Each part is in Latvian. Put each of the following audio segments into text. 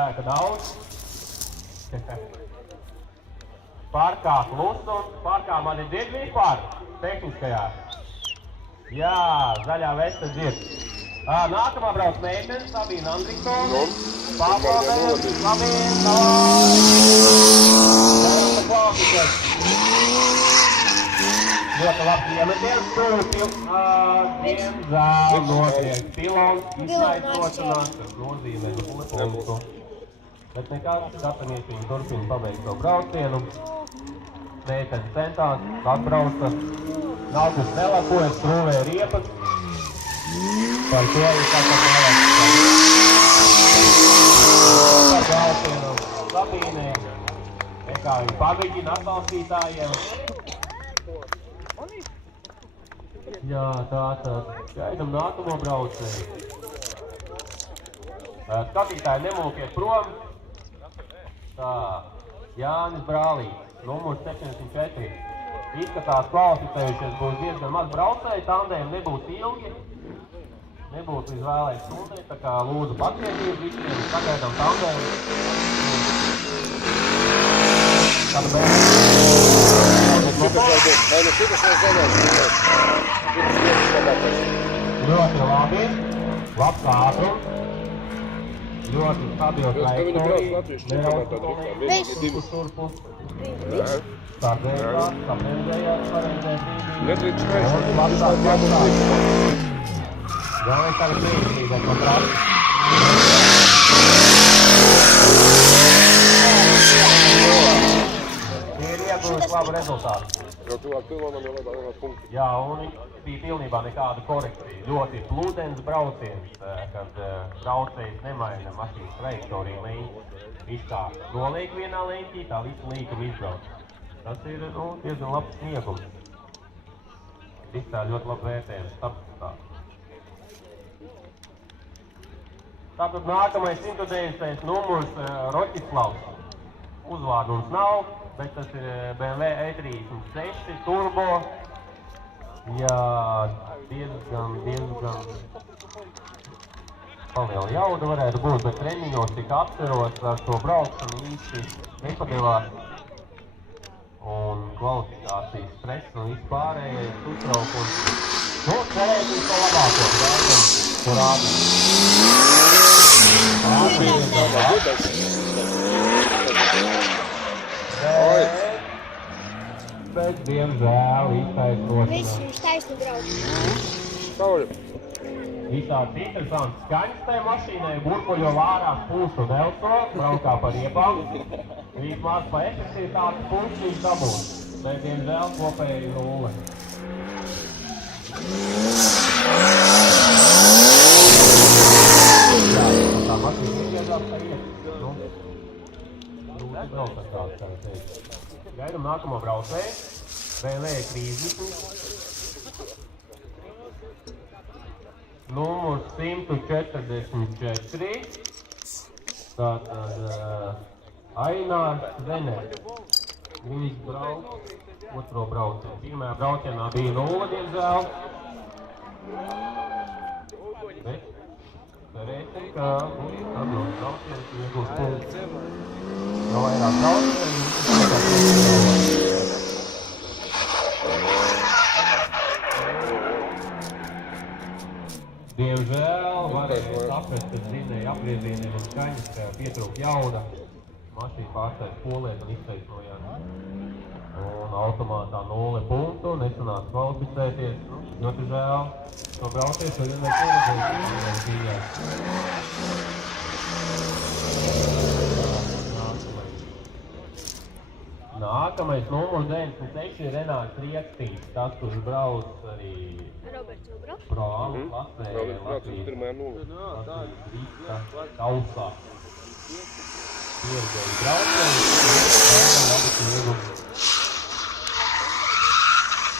Spēka daudz. Parkā klusu, parkā man ir dzird vispār, tehniskajā. Jā, zaļā vesta dzird. Nākamā brauc meitenes, Sabīna Andriksone. Pārbaudējam, Sabīna, davai! Davai, klausīties. Ļoti labi iemetiens, diemžēl notiek pilons izsaicošanās, kas nozīmē punktu. Bet nekāds skatāmies, viņi turpina pabeigt to braucienu. Meitenes centās, atbrauca. Nākus nelakojas, strūvē riepas. Par to ir tātad par braucienu Sabīnē. Kā viņi paviģina atbalstītājiem. Jā, tātad gaidam nākamo braucēju. Skatītāji nemūkiet prom. Tā, Jānis Brālīts, numurs 704. Izskatās kvalificējušies būs diezgan maz braucēji, tandēm nebūs ilgi. Nebūs līdz vēlēt stundē, tā kā lūdzu pacietību visiem, sagaidām tandēm. Tāda ļoti labi, labs ātrums, ļoti stabils trajektorija, nerauc turpu, saprendējās, un labsāk. Galvenais tagad neizlīdēt no trasi. Ir ieguvis labu rezultātu. Jo tuvāk pilonam jau labāk punkti. Jā, un bija pilnībā nekāda korekcija. Ļoti plūdens brauciens, kad braucējs nemaina mašīnas trajektoriju leņķi. Viss tā noliek vienā leņķī, tā visu līkumu izbrauc. Tas ir diezgan labs sniegums. Viss tā ļoti labi vērtējums. Tātad nākamais 190. numurs Roķislavs. Uzvārdu mums nav, bet tas ir BMW E36 turbo. Jā, diezgan paliela jauda varētu būt, bet treniņos tik atceros ar to braukšanu īsti nepadevās. Un kvalifikācijas stress un vispārējais uztraukums. Cerēt uz to labāko, gaidam, ko rādīt. Bet, diemžēl, iztaisnošanās. Viņš taisni brauc. Sauļu. Visāds interesants skaņas tajā mašīnai, burkuļo vārās pūšu Nelso, braukā par riepām. Vismaz pa efektivitātes punktu viņš dabūs, bet, diemžēl, kopēji 0. Tā mašīna iegriežās tā iet. Grūti brauc ar tādu, kā teikt. Gaidam nākamo braucēju. BMW 30. Numurs 144. Tātad Ainārs Veners. Viņš brauc otro braucienu. Pirmajā braucienā bija 0, diemžēl. Bet cerēsim, ka atdos brauciens iegūs punktu. No vairāk braucienu. Diemžēl varēja saprast, kad zinēja apgriezieniem un skaņas, ka pietrūk jauda. Mašīna pārstāja skolēt un iztaisnojās. Un automātā 0 punktu, nesanāca kvalificēties. Ļoti žēl. To braucies, jo vienmēr pieredzēs. Nākamais numurs 96 ir Renārs Riekstīs. Tas, kurš brauc arī Pro Alu klasē. Roberts brauc uz pirmajā 0. Rīta kausā. Pieredzēju braucienu.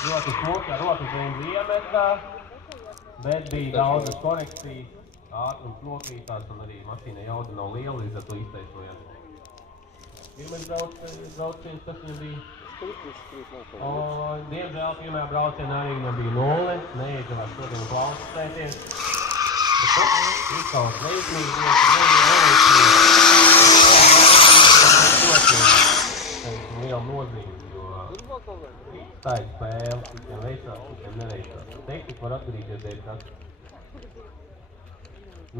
Ļoti smuki ar rokas vienas iemeta, bet bija daudzas korekcijas, ātrums nokrītās un arī mašīna jauda nav liela, līdz ar to iztaisojās. Pirmais brauciens, kas viņam bija? Diemžēl pirmajā braucienā arī viņam bija 0, neiekavās šodien klausēties. Bet tas izkaut neizmīgi, Izstājas spēle, citiem veicās, citiem neveicās. Tehnika var atdarīties dēļ katra.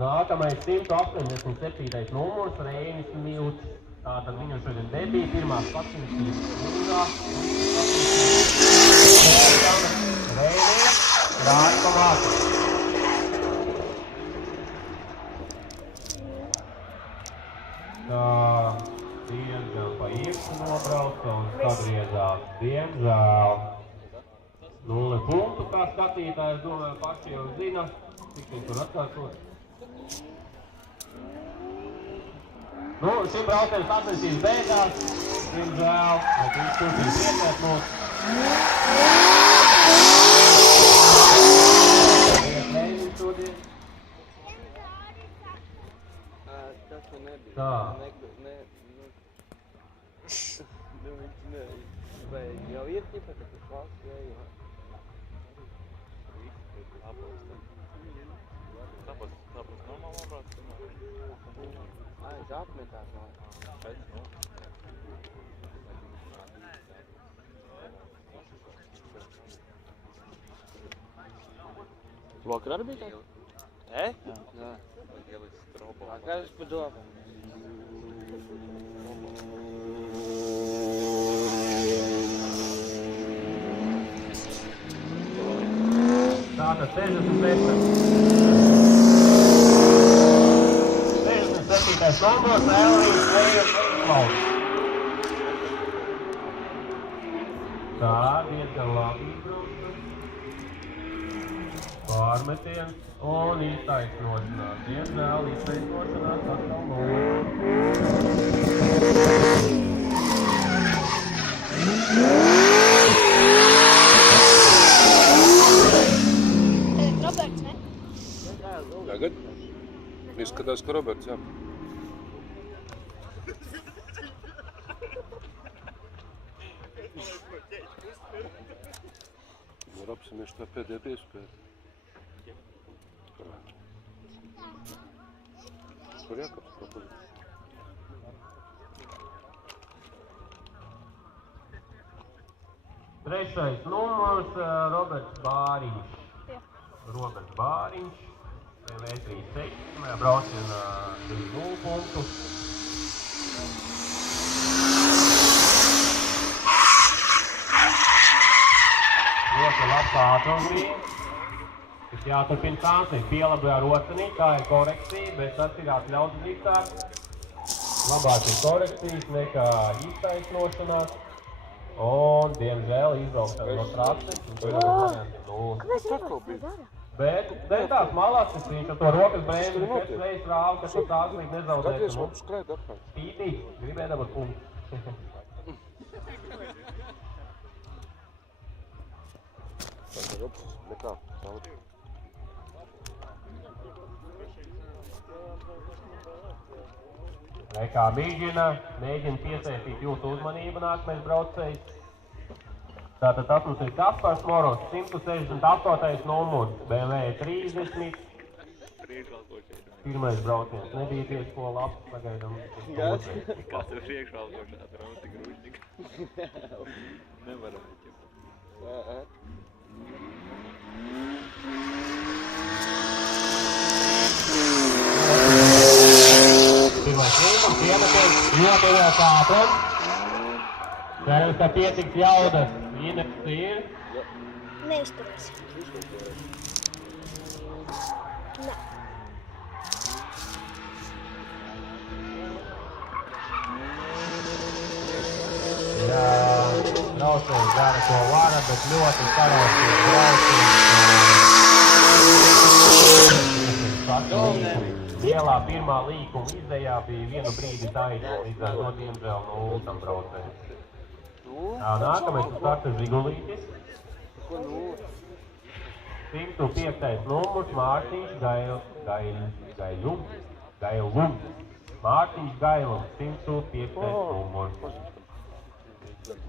Nākamais 187. numurs, Reinis Milts. Tātad viņam šodien debija, pirmās sacensības Līgā. Reinis, Rārka Māka. Tā diezgan pa īstu nobrauca un sagriezās, diemžēl. 0 punktu, kā skatītājs, domāju, paši jau zina, cik viņi tur atkārtot. Nu, šim braucējiem sacensības beigās, diemžēl, bet viņš turpina priecēt mūs. Reinis šodien. Tā. Jau ir tipa, ka tas valsts vēju. Tāpēc normālā brauc? Es apmetās no. Vakar arī bija tā? Jā. Vakar es padomāju. Tātad 67. Numurs, Elvis, Ejas, Eklaus. Tā, diezgan labi izbrauca. Pārmetiens un iztaisnošanās. Diemžēl iztaisnošanās atkal 0. Roberts, ne? Tagad? Izskatās, ka Roberts, jā. Var apsimiešu tā pēdējā piespēja. Kur jākaps tā pazīt? Trešais numurs, Roberts Bāriņš. Roberts Bāriņš. V36, braucienā 0 punktu. Ļoti labs ātrumī. Tas jāturpina sānsīt. Pielabojā rocenī, tā ir korekcija, bet tas ir atļauts diktāt. Labāk ir korekcijas nekā iztaisnošanās. Un, diemžēl, izbraukšana no trases. Un tur ir varianti 0. Bet tās malās, viņš ar to rokas brēmi 4 reizes rāva, ka tas tāzmīgi nezaudēt. Skaties, mums skrēt apkārt. Spītīgi, gribēja dabūt punktu. Tā ir ops, nekā, tālāk. Kā mēģina piesaistīt jūsu uzmanību nākamais braucējs. Tātad tas mums ir Kaspars Moros, 168. numurs, BMW 30. Pirmais brauciens, nebija tieši ko labs, pagaidām. Kāds ir priekšvalkošā trauti grūžņika? Nevaram. Pirmais rīmums, iemetiens, ļoti liels ātrums. Cerams, ka pietiks jaudas. Inekts ir. Neizturēs. Nē. Jā, braucējs dara, ko vara, bet ļoti sarausies brauciens. Lielā pirmā līkuma izdejā bija vienu brīdi taisno, līdz ar to diemžēl 0 tam braucējiem. Nākamais uz starta Zigulītis. 105. numurs Mārtiņš Gailums. Mārtiņš Gailums, 105. numurs.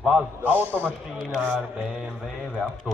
Valsts automašīnā ar BMW V8.